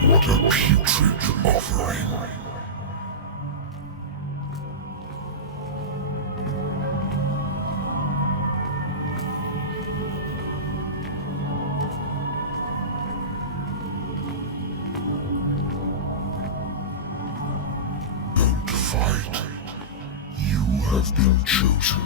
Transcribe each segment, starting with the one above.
What a putrid offering. Don't fight. You have been chosen.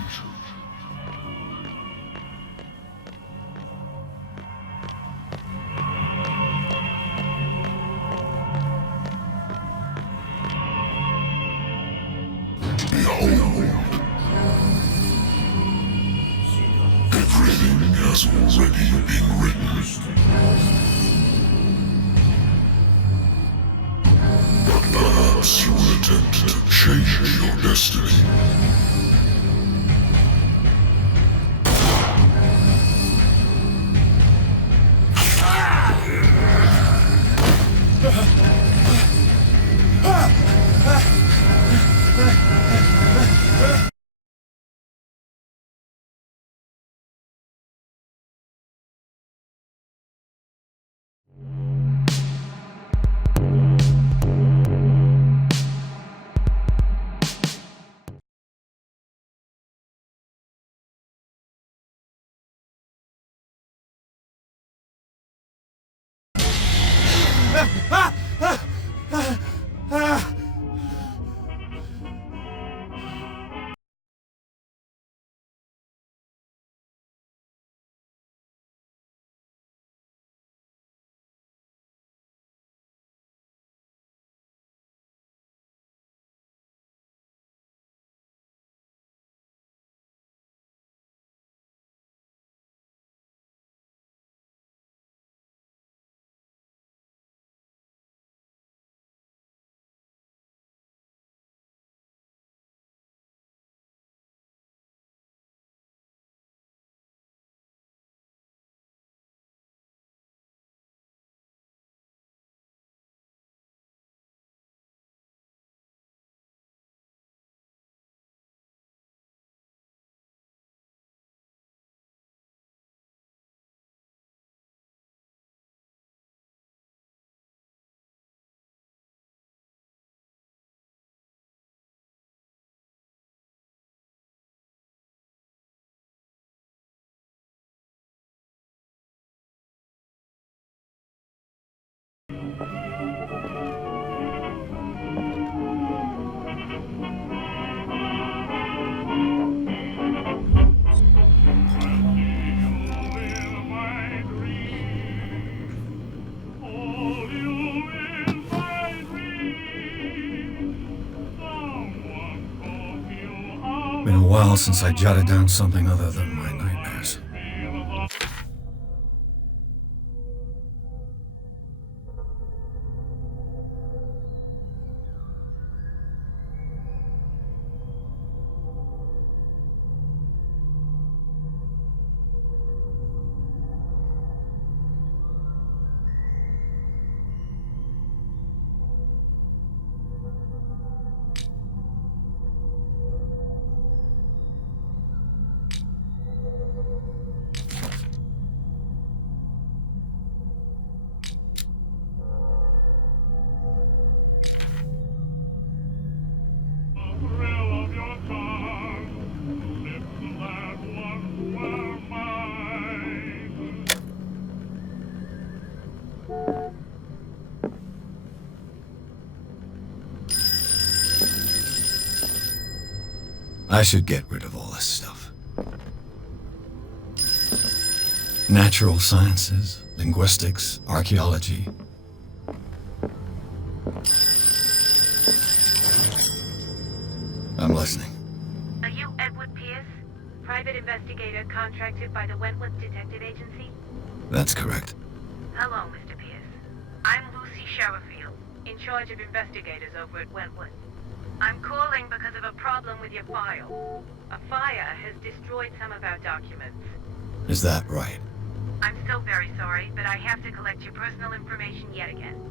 Everything has already been written. But perhaps you will attempt to change your destiny. Been a while since I jotted down something other than my nightmares. I should get rid of all this stuff. Natural sciences, linguistics, archaeology. I'm listening. Are you Edward Pierce, private investigator contracted by the Wentworth Detective Agency? That's correct. Hello, Mr. Pierce. I'm Lucy Sherrifield, in charge of investigators over at Wentworth. I'm calling because of a problem with your file. A fire has destroyed some of our documents. Is that right? I'm still very sorry, but I have to collect your personal information yet again.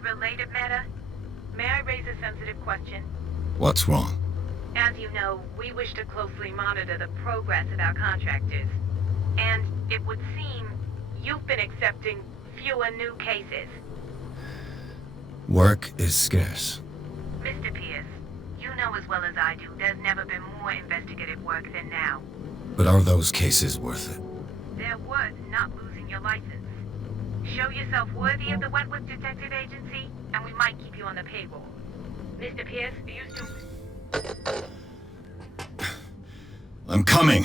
a related matter, may I raise a sensitive question? What's wrong? As you know, we wish to closely monitor the progress of our contractors. And it would seem you've been accepting fewer new cases. Work is scarce. Mr. Pierce, you know as well as I do, there's never been more investigative work than now. But are those cases worth it? They're worth not losing your license. Show yourself worthy of the Wentworth Detective Agency, and we might keep you on the payroll. Mr. Pierce, are you still... I'm coming!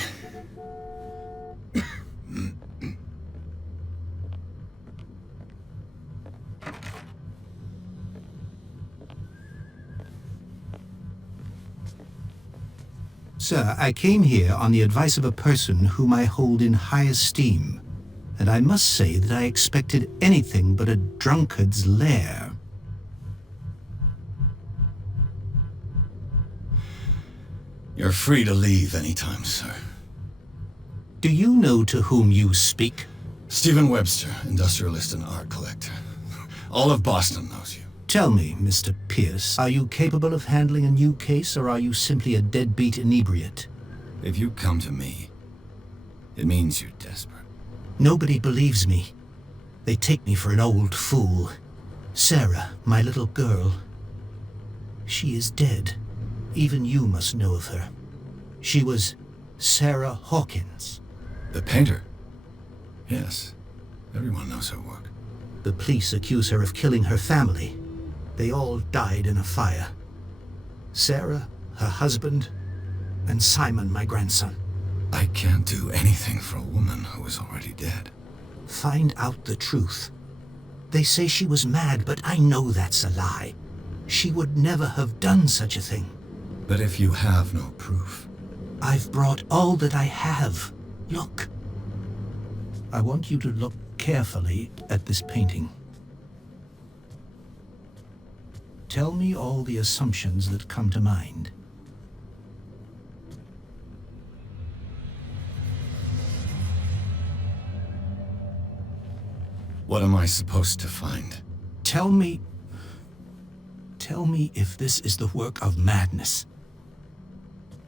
Sir, I came here on the advice of a person whom I hold in high esteem, and I must say that I expected anything but a drunkard's lair. You're free to leave anytime, sir. Do you know to whom you speak? Stephen Webster, industrialist and art collector. All of Boston knows you. Tell me, Mr. Pierce, are you capable of handling a new case, or are you simply a deadbeat inebriate? If you come to me, it means you're desperate. Nobody believes me. They take me for an old fool. Sarah, my little girl. She is dead. Even you must know of her. She was Sarah Hawkins. The painter? Yes. Everyone knows her work. The police accuse her of killing her family. They all died in a fire. Sarah, her husband, and Simon, my grandson. I can't do anything for a woman who is already dead. Find out the truth. They say she was mad, but I know that's a lie. She would never have done such a thing. But if you have no proof... I've brought all that I have. Look. I want you to look carefully at this painting. Tell me all the assumptions that come to mind. What am I supposed to find? Tell me if this is the work of madness.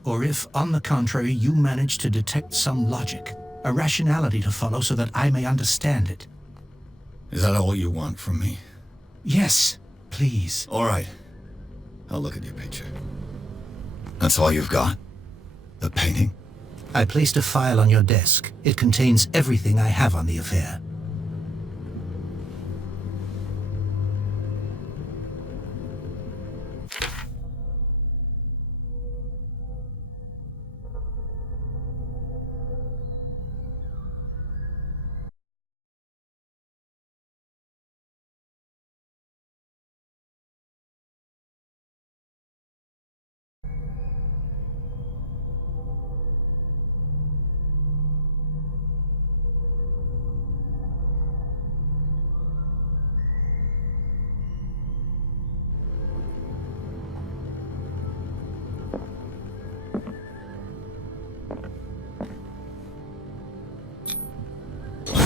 Or if, on the contrary, you manage to detect some logic, a rationality to follow so that I may understand it. Is that all you want from me? Yes, please. All right. I'll look at your picture. That's all you've got? The painting? I placed a file on your desk. It contains everything I have on the affair.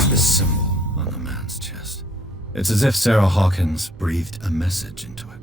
This symbol on the man's chest. It's as if Sarah Hawkins breathed a message into it.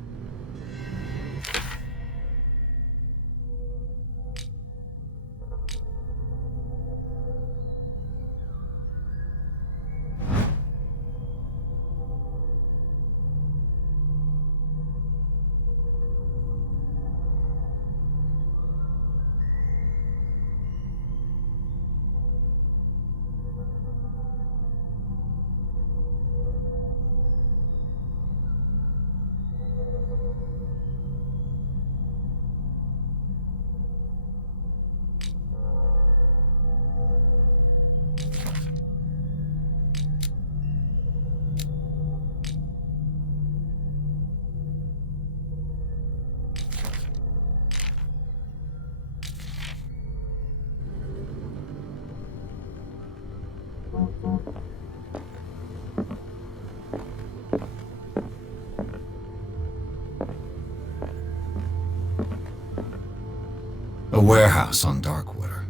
A warehouse on Darkwater.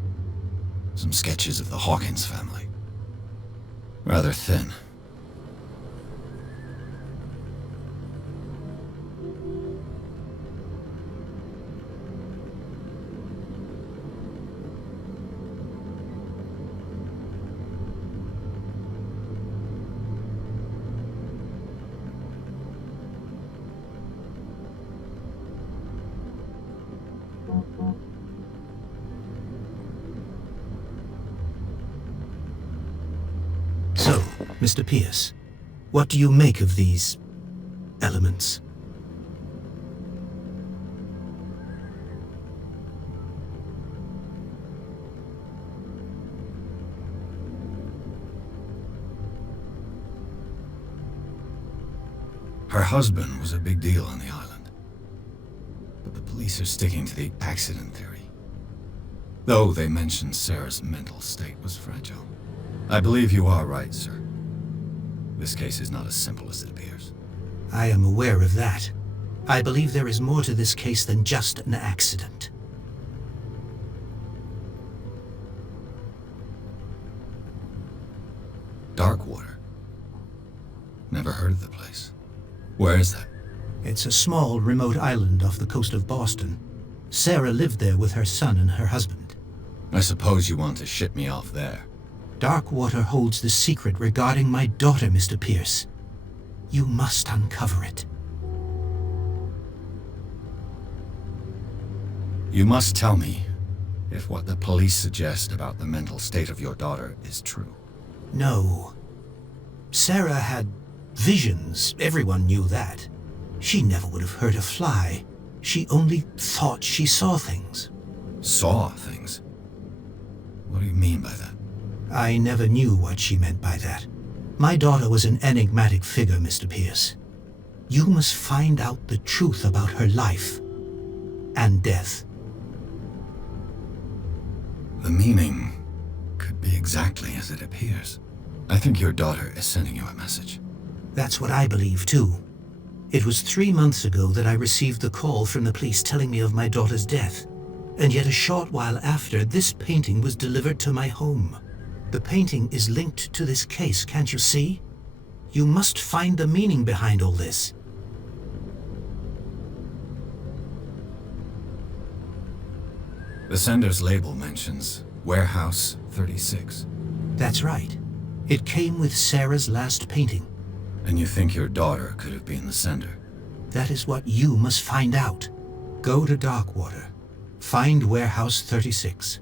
Some sketches of the Hawkins family. Rather thin. So, Mr. Pierce, what do you make of these elements? Her husband was a big deal on the island. But the police are sticking to the accident theory. Though they mentioned Sarah's mental state was fragile. I believe you are right, sir. This case is not as simple as it appears. I am aware of that. I believe there is more to this case than just an accident. Darkwater. Never heard of the place. Where is that? It's a small, remote island off the coast of Boston. Sarah lived there with her son and her husband. I suppose you want to ship me off there. Darkwater holds the secret regarding my daughter, Mr. Pierce. You must uncover it. You must tell me if what the police suggest about the mental state of your daughter is true. No. Sarah had visions. Everyone knew that. She never would have hurt a fly. She only thought she saw things. Saw things? What do you mean by that? I never knew what she meant by that. My daughter was an enigmatic figure, Mr. Pierce. You must find out the truth about her life and death. The meaning could be exactly as it appears. I think your daughter is sending you a message. That's what I believe, too. It was 3 months ago that I received the call from the police telling me of my daughter's death. And yet a short while after, this painting was delivered to my home. The painting is linked to this case, can't you see? You must find the meaning behind all this. The sender's label mentions Warehouse 36. That's right. It came with Sarah's last painting. And you think your daughter could have been the sender? That is what you must find out. Go to Darkwater. Find Warehouse 36.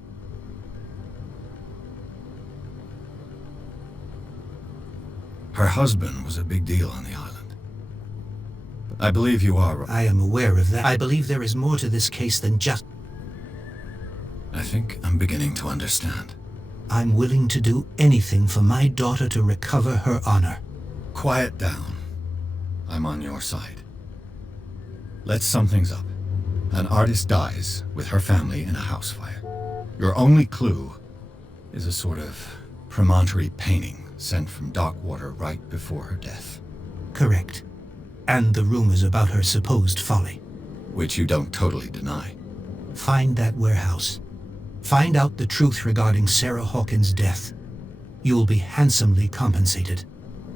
Her husband was a big deal on the island. But I believe you are right. I am aware of that. I believe there is more to this case than just... I think I'm beginning to understand. I'm willing to do anything for my daughter to recover her honor. Quiet down. I'm on your side. Let's sum things up. An artist dies with her family in a house fire. Your only clue is a sort of promontory painting sent from Darkwater right before her death. Correct. And the rumors about her supposed folly. Which you don't totally deny. Find that warehouse. Find out the truth regarding Sarah Hawkins' death. You'll be handsomely compensated.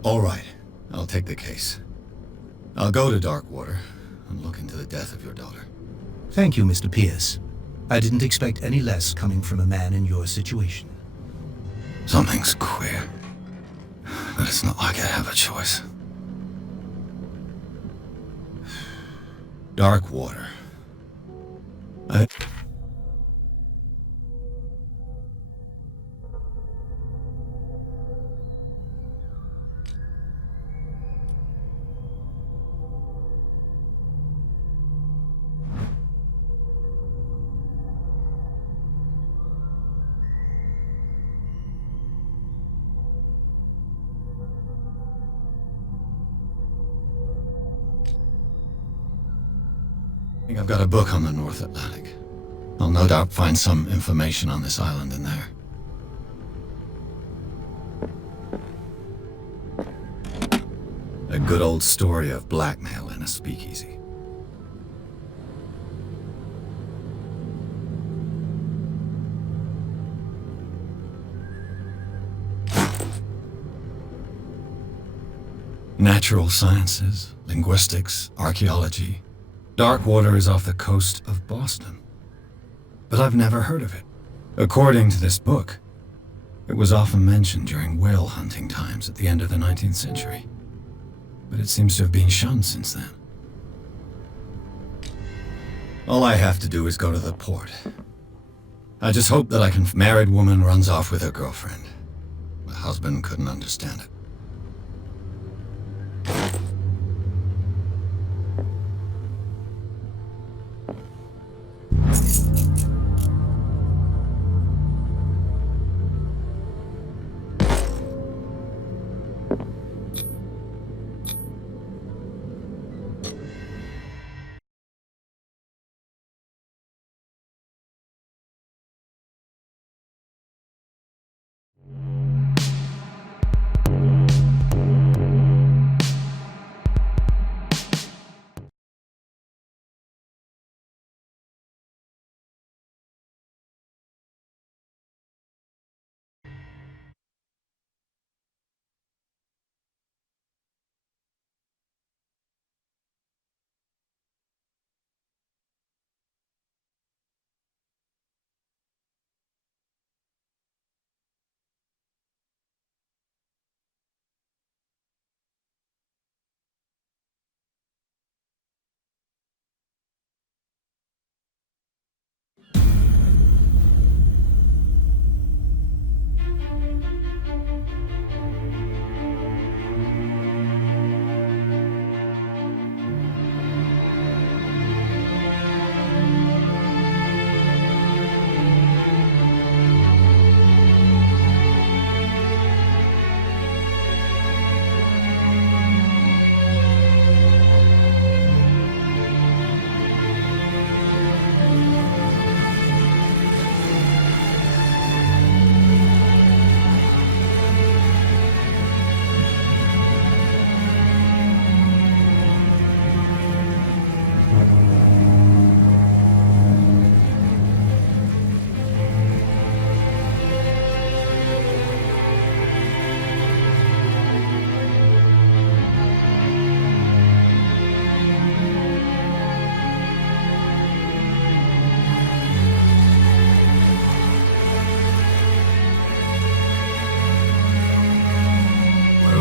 All right, I'll take the case. I'll go to Darkwater and look into the death of your daughter. Thank you, Mr. Pierce. I didn't expect any less coming from a man in your situation. Something's queer. But it's not like I have a choice. Darkwater. I think I've got a book on the North Atlantic. I'll no doubt find some information on this island in there. A good old story of blackmail in a speakeasy. Natural sciences, linguistics, archaeology. Darkwater is off the coast of Boston. But I've never heard of it. According to this book, it was often mentioned during whale hunting times at the end of the 19th century. But it seems to have been shunned since then. All I have to do is go to the port. I just hope that married woman runs off with her girlfriend. My husband couldn't understand it.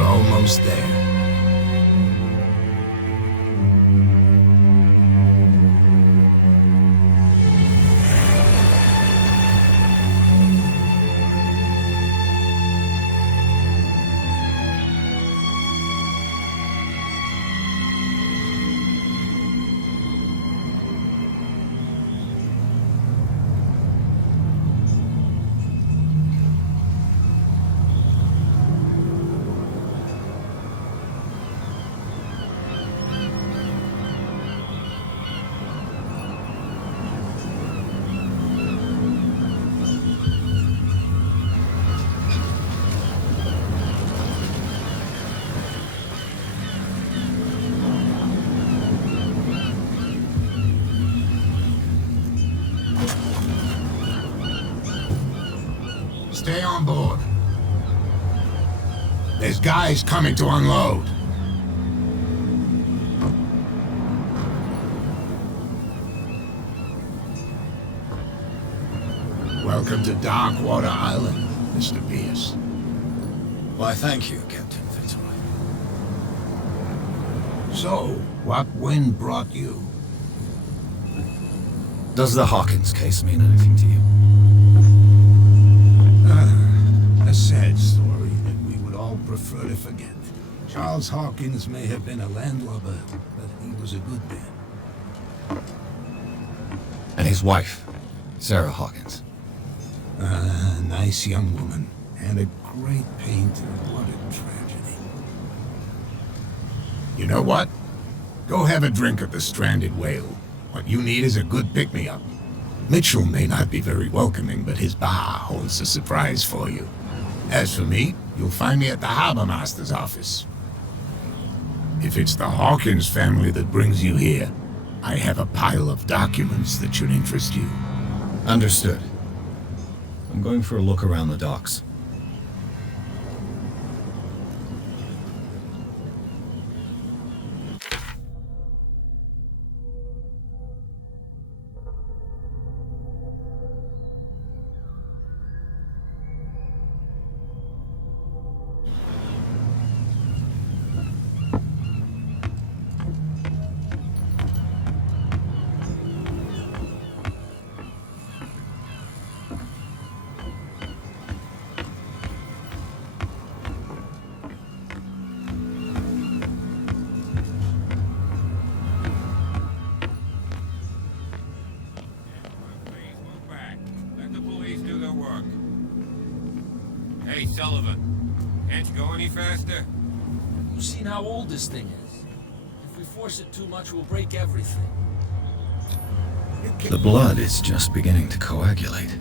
Almost there. Stay on board. There's guys coming to unload. Welcome to Darkwater Island, Mr. Pierce. Why, thank you, Captain Fitzroy. So, what wind brought you? Does the Hawkins case mean anything to you? A sad story that we would all prefer to forget. Charles Hawkins may have been a landlubber, but he was a good man. And his wife, Sarah Hawkins. A nice young woman, and a great painter. What a tragedy. You know what? Go have a drink at the Stranded Whale. What you need is a good pick-me-up. Mitchell may not be very welcoming, but his bar holds a surprise for you. As for me, you'll find me at the Harbor Master's office. If it's the Hawkins family that brings you here, I have a pile of documents that should interest you. Understood. I'm going for a look around the docks. Sullivan. Can't you go any faster? You've seen how old this thing is. If we force it too much, we'll break everything. The blood is just beginning to coagulate.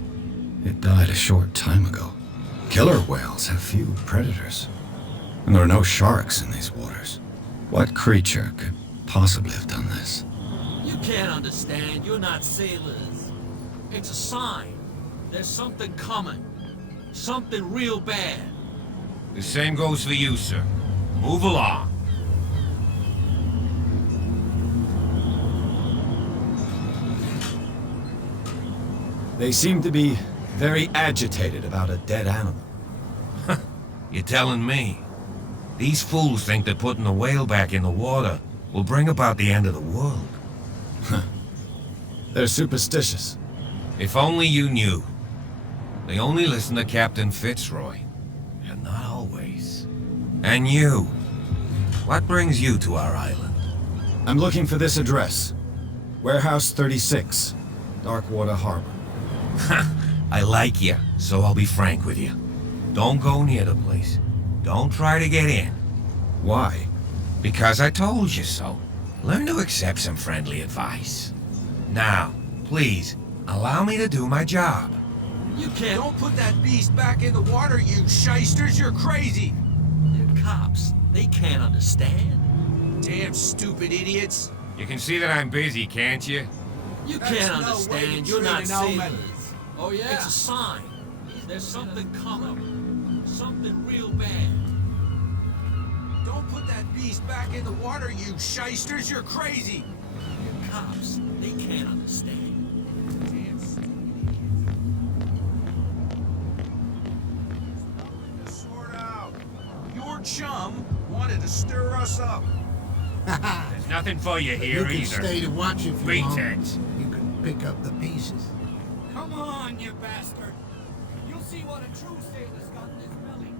It died a short time ago. Killer whales have few predators. And there are no sharks in these waters. What creature could possibly have done this? You can't understand. You're not sailors. It's a sign. There's something coming. Something real bad. The same goes for you, sir. Move along. They seem to be very agitated about a dead animal. You're telling me? These fools think that putting the whale back in the water will bring about the end of the world. They're superstitious. If only you knew. They only listen to Captain Fitzroy. And not always. And you. What brings you to our island? I'm looking for this address. Warehouse 36, Darkwater Harbor. I like you, so I'll be frank with you. Don't go near the place. Don't try to get in. Why? Because I told you so. Learn to accept some friendly advice. Now, please, allow me to do my job. You can't. Don't put that beast back in the water, you shysters. You're crazy. They're cops. They can't understand. Damn stupid idiots. You can see that I'm busy, can't you? You can't understand. You're not sailors. Oh yeah? It's a sign. There's something coming. Something real bad. Don't put that beast back in the water, you shysters. You're crazy. You're cops. They can't understand. Damn sort out. Your chum wanted to stir us up. There's nothing for you You here can either. stay to watch if you want. Pretense. You can pick up the pieces. Come on, you bastard! You'll see what a true sailor's got in his belly.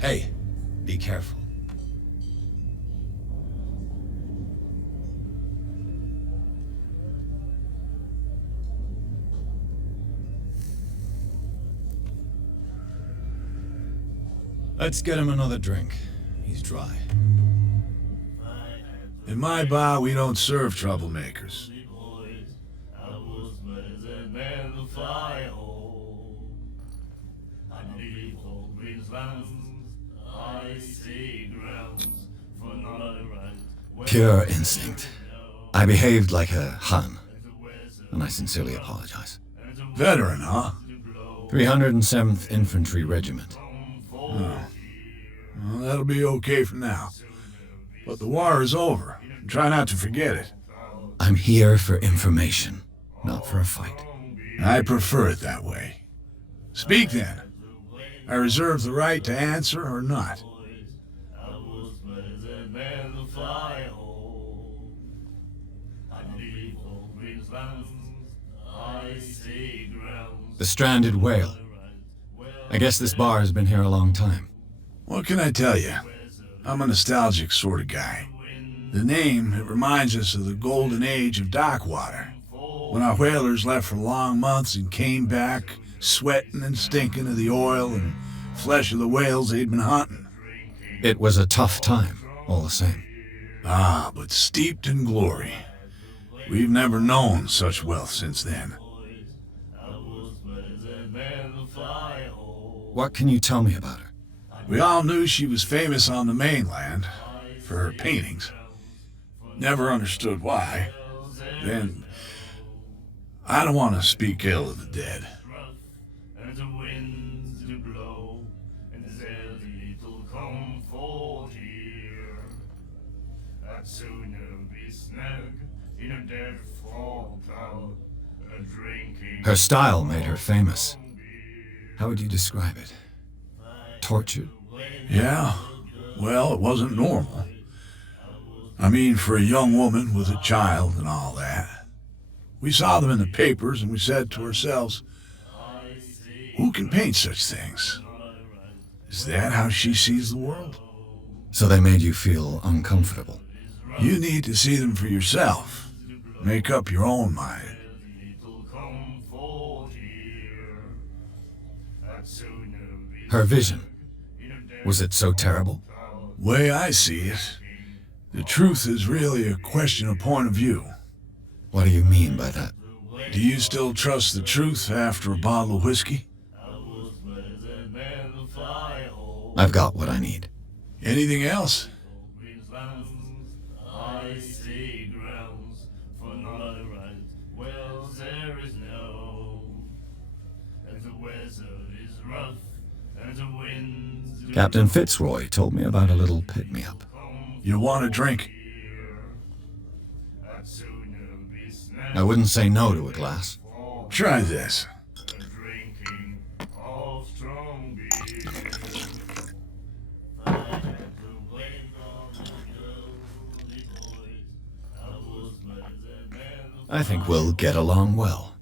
Hey, be careful. Let's get him another drink. He's dry. In my bar, we don't serve troublemakers. Pure instinct. I behaved like a Hun, and I sincerely apologize. Veteran, huh? 307th Infantry Regiment. Well, that'll be okay for now. But the war is over. Try not to forget it. I'm here for information, not for a fight. I prefer it that way. Speak then. I reserve the right to answer or not. The stranded whale. I guess this bar has been here a long time. What can I tell you? I'm a nostalgic sort of guy. The name, it reminds us of the golden age of dockwater, when our whalers left for long months and came back sweating and stinking of the oil and flesh of the whales they'd been hunting. It was a tough time, all the same. Ah, but steeped in glory. We've never known such wealth since then. What can you tell me about her? We all knew she was famous on the mainland for her paintings. Never understood why. Then, I don't want to speak ill of the dead. Her style made her famous. How would you describe it? Tortured? Yeah, well, it wasn't normal. I mean, for a young woman with a child and all that. We saw them in the papers and we said to ourselves, who can paint such things? Is that how she sees the world? So they made you feel uncomfortable. You need to see them for yourself. Make up your own mind. Her vision, was it so terrible? Way I see it, the truth is really a question of point of view. What do you mean by that? Do you still trust the truth after a bottle of whiskey? I've got what I need. Anything else? Captain Fitzroy told me about a little pick-me-up. You want a drink? I wouldn't say no to a glass. Try this. I think we'll get along well.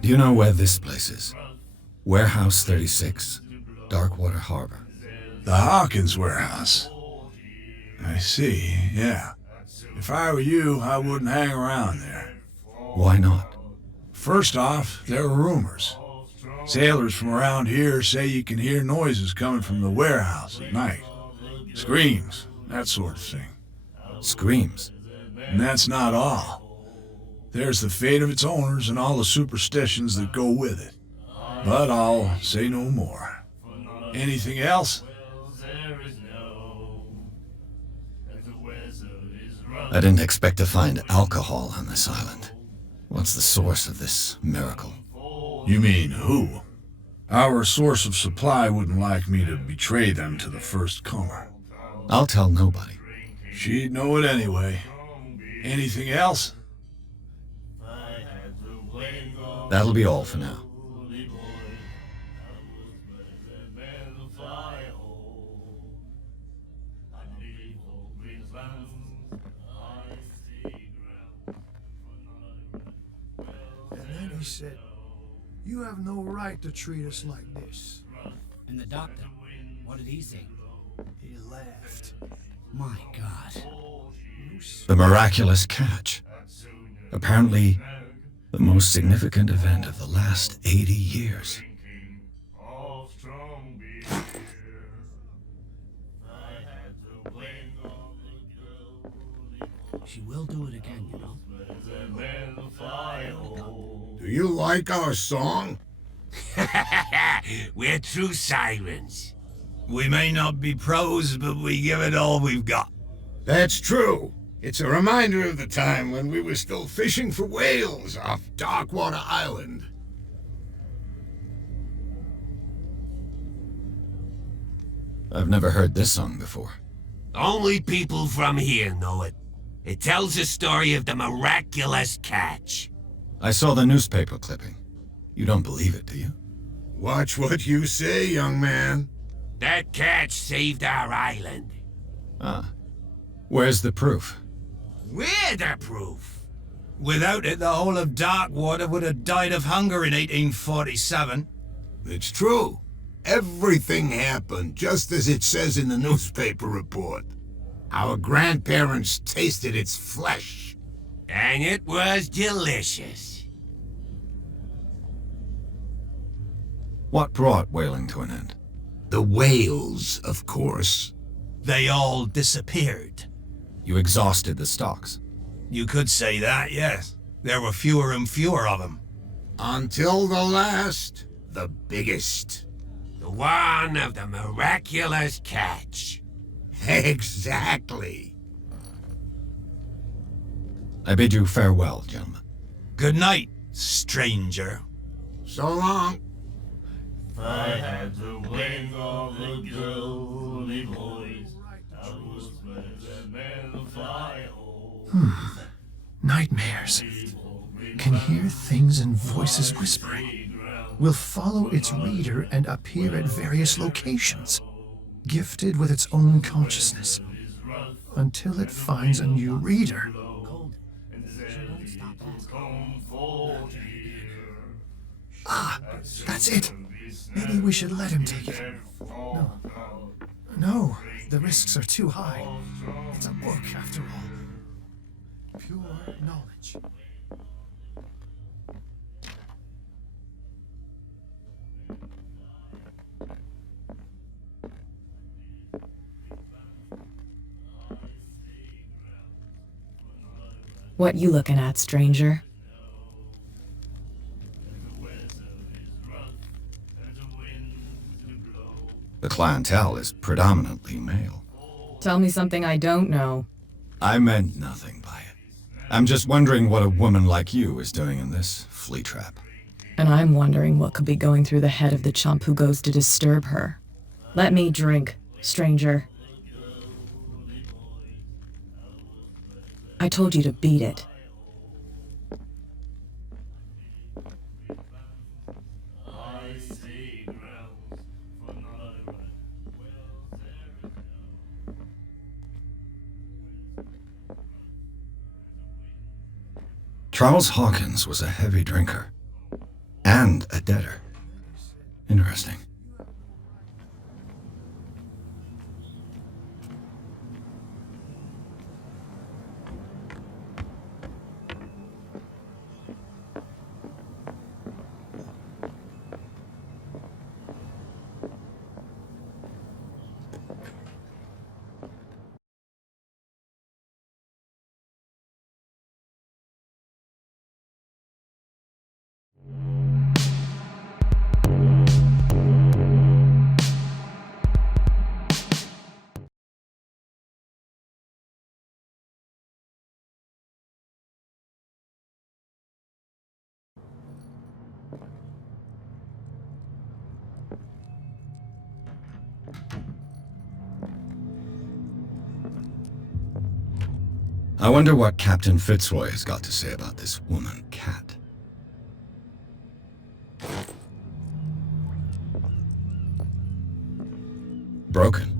Do you know where this place is? Warehouse 36, Darkwater Harbor. The Hawkins warehouse. I see, yeah. If I were you, I wouldn't hang around there. Why not? First off, there are rumors. Sailors from around here say you can hear noises coming from the warehouse at night. Screams, that sort of thing. Screams? And that's not all. There's the fate of its owners and all the superstitions that go with it. But I'll say no more. Anything else? I didn't expect to find alcohol on this island. What's the source of this miracle? You mean who? Our source of supply wouldn't like me to betray them to the first comer. I'll tell nobody. She'd know it anyway. Anything else? That'll be all for now. And then he said, "You have no right to treat us like this." And the doctor, what did he say? He laughed. My God. The miraculous catch. Apparently, the most significant event of the last 80 years. She will do it again, you know. Do you like our song? We're true sirens. We may not be pros, but we give it all we've got. That's true. It's a reminder of the time when we were still fishing for whales off Darkwater Island. I've never heard this song before. Only people from here know it. It tells the story of the miraculous catch. I saw the newspaper clipping. You don't believe it, do you? Watch what you say, young man. That catch saved our island. Ah. Where's the proof? We're the proof. Without it, the whole of Darkwater would have died of hunger in 1847. It's true. Everything happened just as it says in the newspaper report. Our grandparents tasted its flesh. And it was delicious. What brought whaling to an end? The whales, of course. They all disappeared. You exhausted the stocks. You could say that, yes. There were fewer and fewer of them. Until the last, the biggest. The one of the miraculous catch. Exactly. I bid you farewell, gentlemen. Good night, stranger. So long. I had the wing of a girly voice. I was better than the fly home. Nightmares. Can hear things and voices whispering. Will follow its reader and appear at various locations, gifted with its own consciousness, until it finds a new reader. Ah, that's it. Maybe we should let him take it. No, the risks are too high. It's a book, after all. Pure knowledge. What you looking at, stranger? The clientele is predominantly male. Tell me something I don't know. I meant nothing by it. I'm just wondering what a woman like you is doing in this flea trap. And I'm wondering what could be going through the head of the chump who goes to disturb her. Let me drink, stranger. I told you to beat it. Charles Hawkins was a heavy drinker. And a debtor. Interesting. I wonder what Captain Fitzroy has got to say about this woman cat. Broken.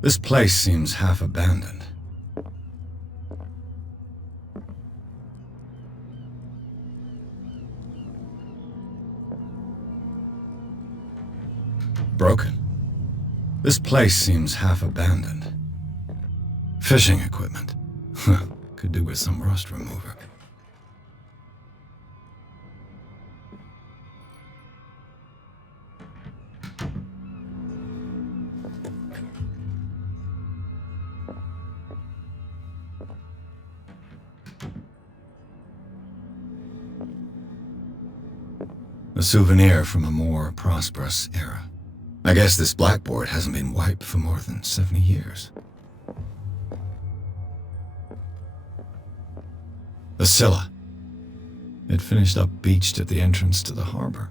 This place seems half abandoned. Broken. This place seems half abandoned. Fishing equipment. Could do with some rust remover. A souvenir from a more prosperous era. I guess this blackboard hasn't been wiped for more than 70 years. The Scylla. It finished up beached at the entrance to the harbor.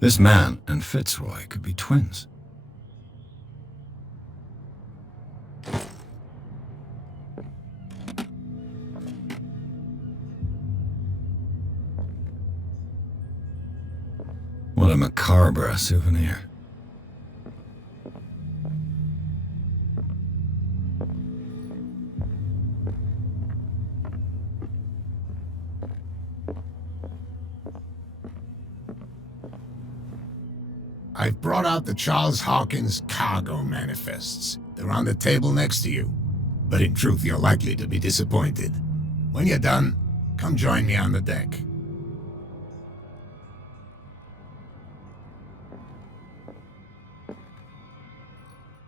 This man and Fitzroy could be twins. What a macabre souvenir. I've brought out the Charles Hawkins cargo manifests. They're on the table next to you. But in truth, you're likely to be disappointed. When you're done, come join me on the deck.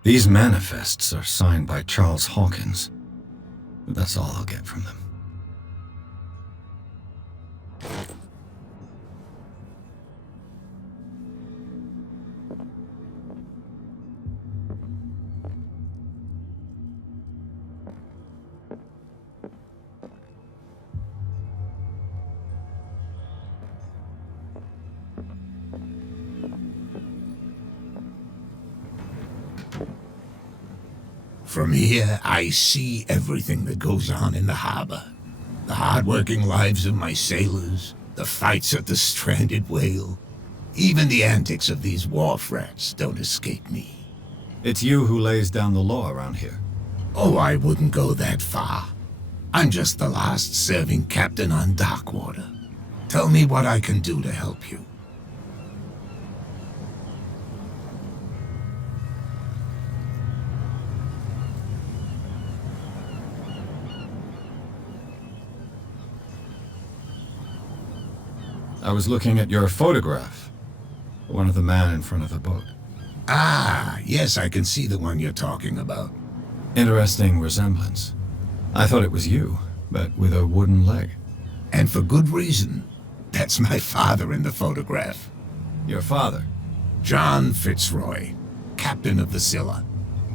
These manifests are signed by Charles Hawkins. But that's all I'll get from them. From here, I see everything that goes on in the harbor. The hard-working lives of my sailors, the fights at the stranded whale. Even the antics of these wharf rats don't escape me. It's you who lays down the law around here. Oh, I wouldn't go that far. I'm just the last serving captain on Darkwater. Tell me what I can do to help you. I was looking at your photograph. One of the man in front of the boat. Ah, yes, I can see the one you're talking about. Interesting resemblance. I thought it was you, but with a wooden leg. And for good reason. That's my father in the photograph. Your father? John Fitzroy, captain of the Scylla.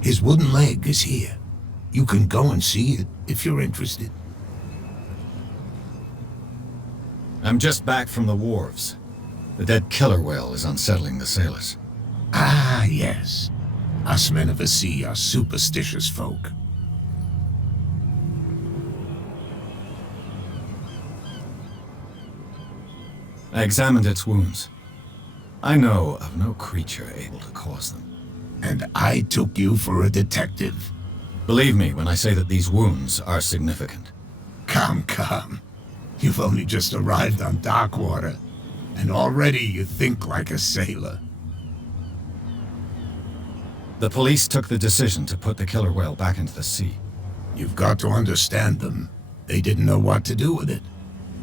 His wooden leg is here. You can go and see it if you're interested. I'm just back from the wharves. The dead killer whale is unsettling the sailors. Ah, yes. Us men of the sea are superstitious folk. I examined its wounds. I know of no creature able to cause them. And I took you for a detective. Believe me when I say that these wounds are significant. Come. You've only just arrived on Darkwater, and already you think like a sailor. The police took the decision to put the killer whale back into the sea. You've got to understand them. They didn't know what to do with it.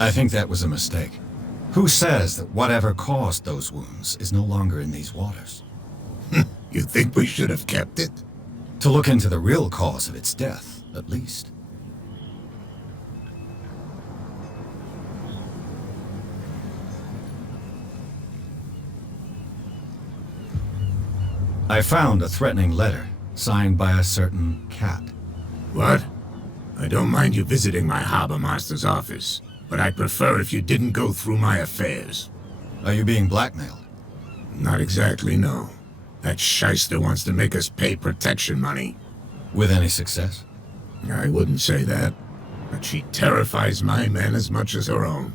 I think that was a mistake. Who says that whatever caused those wounds is no longer in these waters? You think we should have kept it? To look into the real cause of its death, at least. I found a threatening letter, signed by a certain cat. What? I don't mind you visiting my harbor master's office, but I'd prefer if you didn't go through my affairs. Are you being blackmailed? Not exactly, no. That shyster wants to make us pay protection money. With any success? I wouldn't say that, but she terrifies my men as much as her own.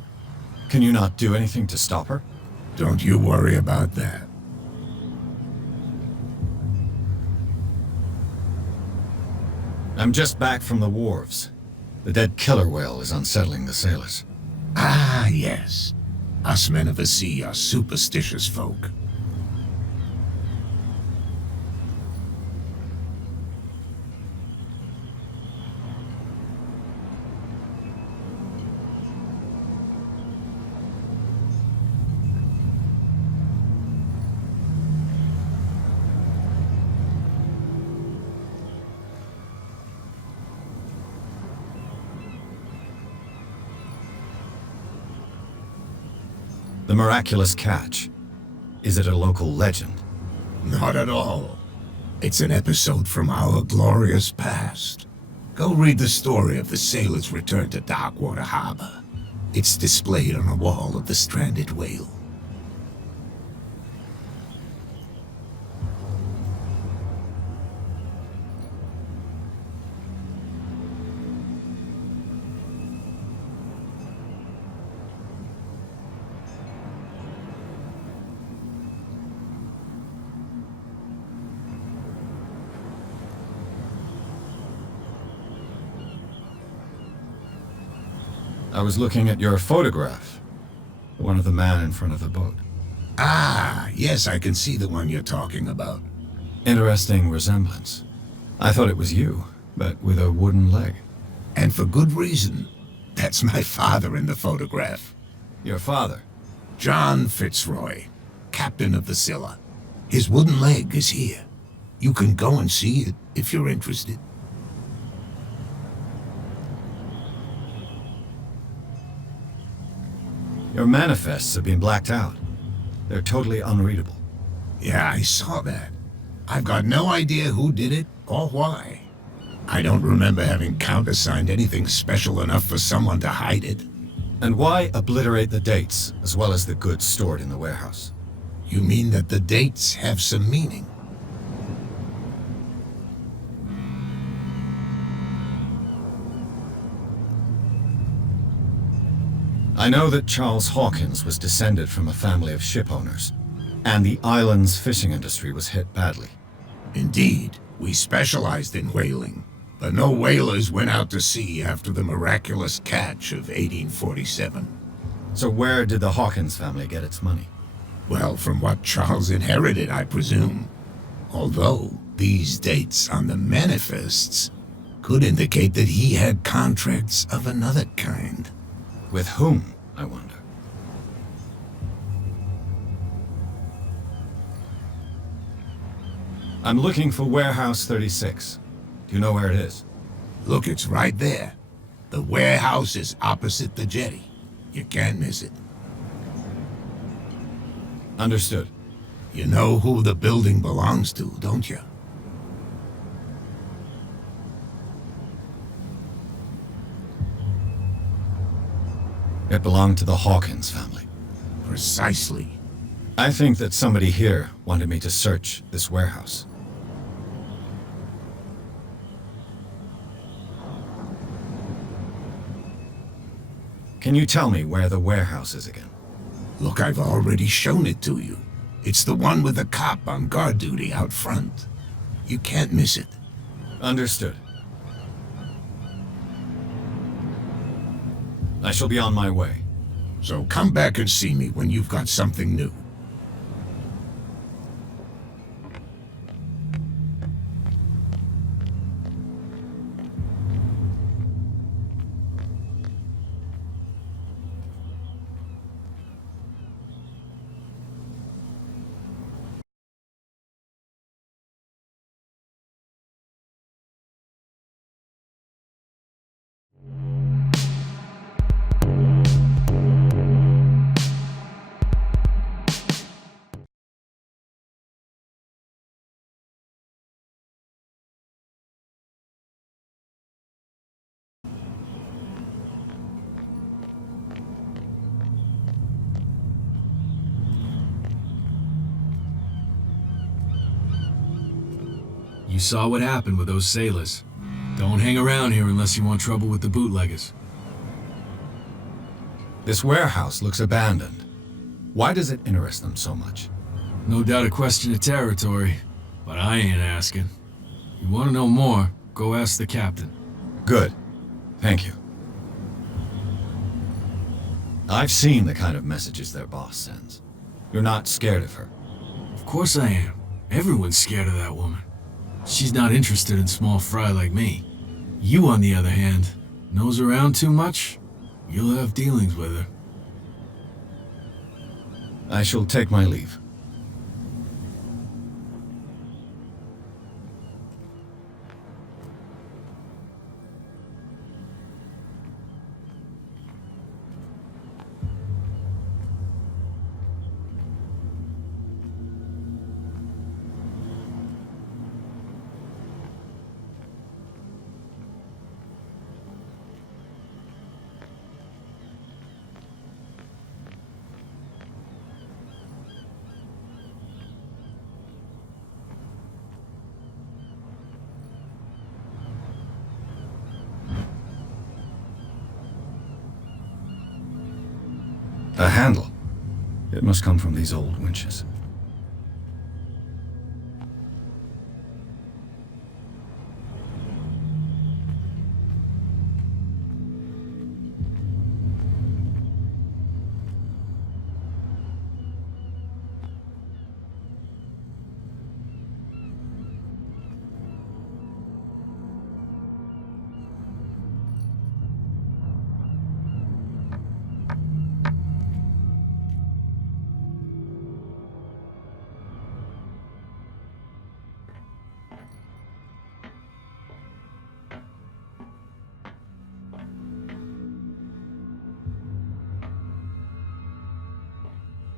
Can you not do anything to stop her? Don't you worry about that. I'm just back from the wharves. The dead killer whale is unsettling the sailors. Ah, yes. Us men of the sea are superstitious folk. The miraculous catch. Is it a local legend? Not at all. It's an episode from our glorious past. Go read the story of the sailor's return to Darkwater Harbor. It's displayed on a wall of the stranded whale. I was looking at your photograph. One of the man in front of the boat. Ah, yes, I can see the one you're talking about. Interesting resemblance. I thought it was you, but with a wooden leg. And for good reason. That's my father in the photograph. Your father? John Fitzroy, captain of the Scylla. His wooden leg is here. You can go and see it if you're interested. Your manifests have been blacked out. They're totally unreadable. Yeah, I saw that. I've got no idea who did it or why. I don't remember having countersigned anything special enough for someone to hide it. And why obliterate the dates, as well as the goods stored in the warehouse? You mean that the dates have some meaning? I know that Charles Hawkins was descended from a family of ship owners, and the island's fishing industry was hit badly. Indeed, we specialized in whaling, but no whalers went out to sea after the miraculous catch of 1847. So where did the Hawkins family get its money? Well, from what Charles inherited, I presume. Although, these dates on the manifests could indicate that he had contracts of another kind. With whom, I wonder? I'm looking for Warehouse 36. Do you know where it is? Look, it's right there. The warehouse is opposite the jetty. You can't miss it. Understood. You know who the building belongs to, don't you? It belonged to the Hawkins family. Precisely. I think that somebody here wanted me to search this warehouse. Can you tell me where the warehouse is again? Look, I've already shown it to you. It's the one with the cop on guard duty out front. You can't miss it. Understood. I shall be on my way. So come back and see me when you've got something new. You saw what happened with those sailors. Don't hang around here unless you want trouble with the bootleggers. This warehouse looks abandoned. Why does it interest them so much? No doubt a question of territory, but I ain't asking. You want to know more, go ask the captain. Good. Thank you. I've seen the kind of messages their boss sends. You're not scared of her. Of course I am. Everyone's scared of that woman. She's not interested in small fry like me. You, on the other hand, nose around too much, you'll have dealings with her. I shall take my leave. A handle. It must come from these old winches.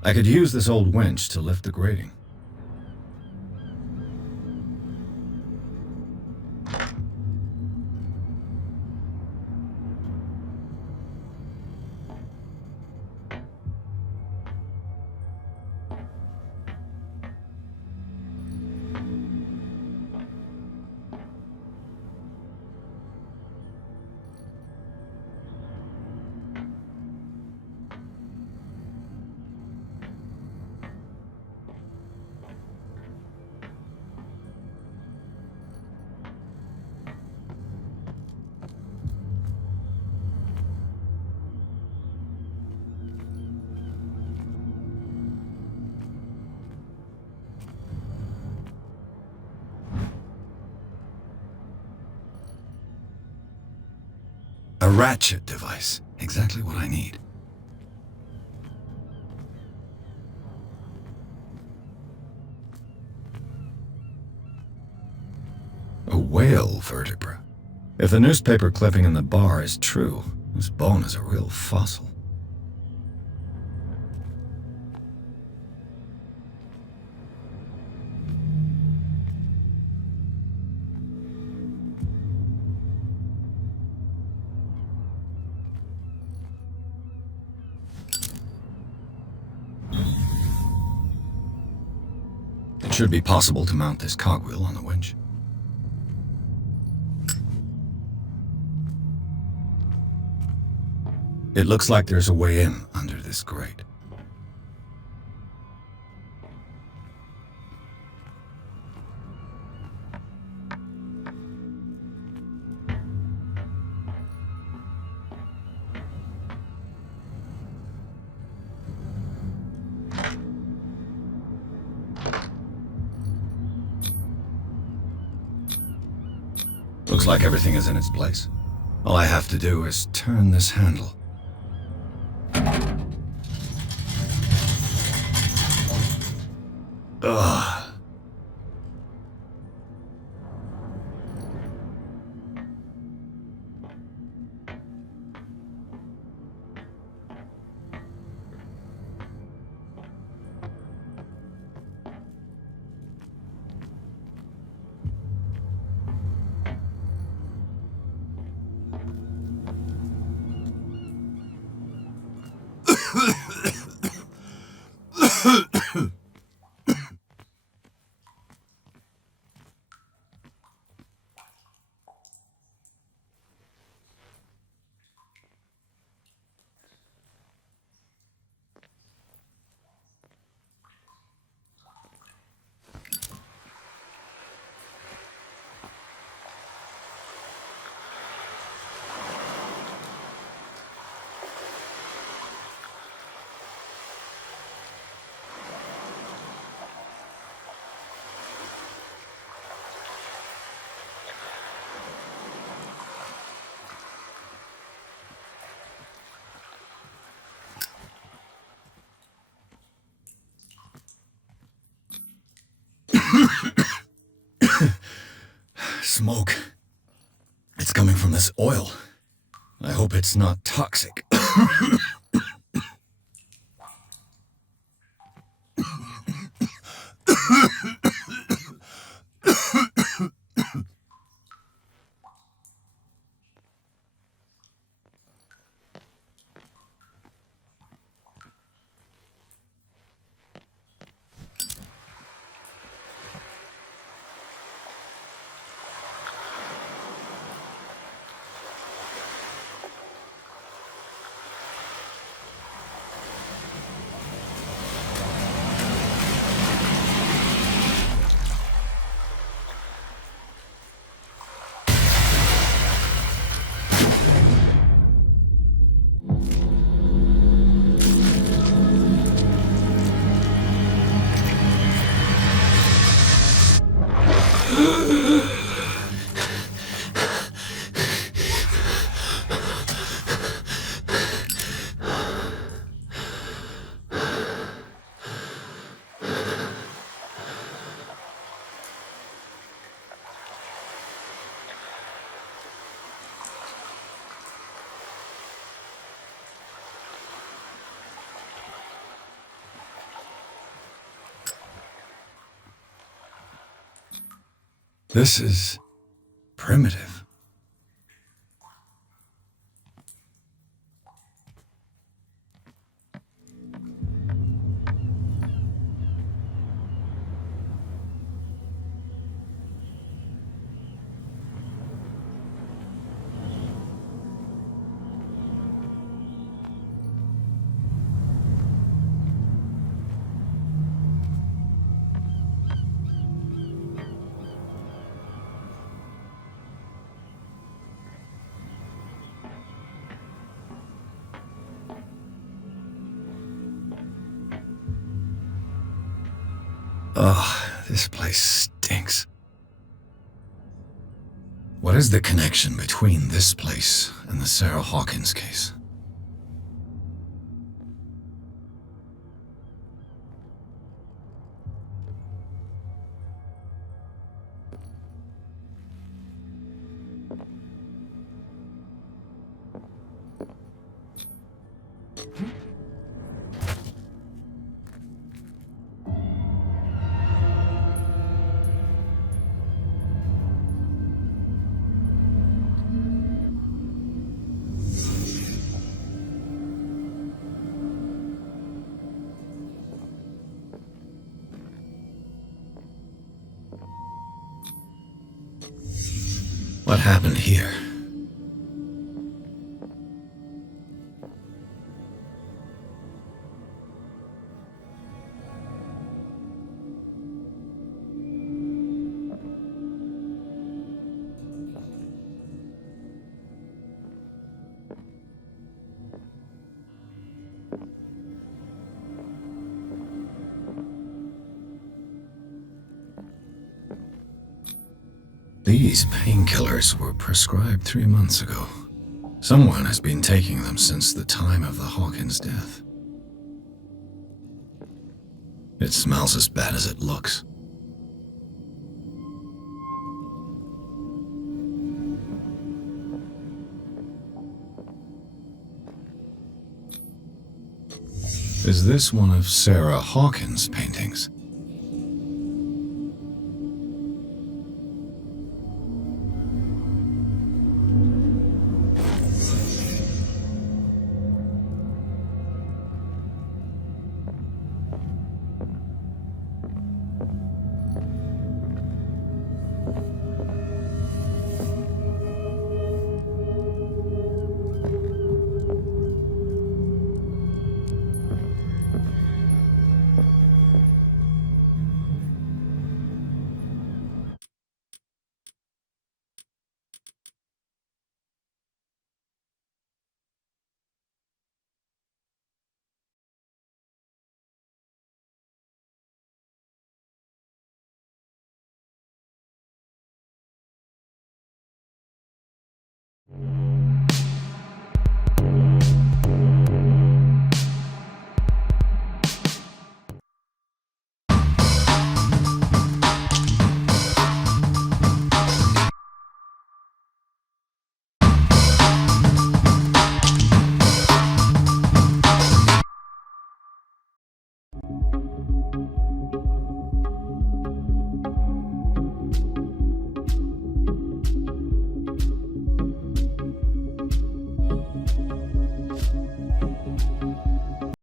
I could use this old winch to lift the grating. A ratchet device. Exactly what I need. A whale vertebra. If the newspaper clipping in the bar is true, this bone is a real fossil. It should be possible to mount this cogwheel on the winch. It looks like there's a way in under this grate. Looks like everything is in its place. All I have to do is turn this handle. Ugh. Smoke. It's coming from this oil. I hope it's not toxic. This is primitive. Ugh, this place stinks. What is the connection between this place and the Sarah Hawkins case? What happened here? These painkillers were prescribed 3 months ago. Someone has been taking them since the time of the Hawkins death. It smells as bad as it looks. Is this one of Sarah Hawkins' paintings?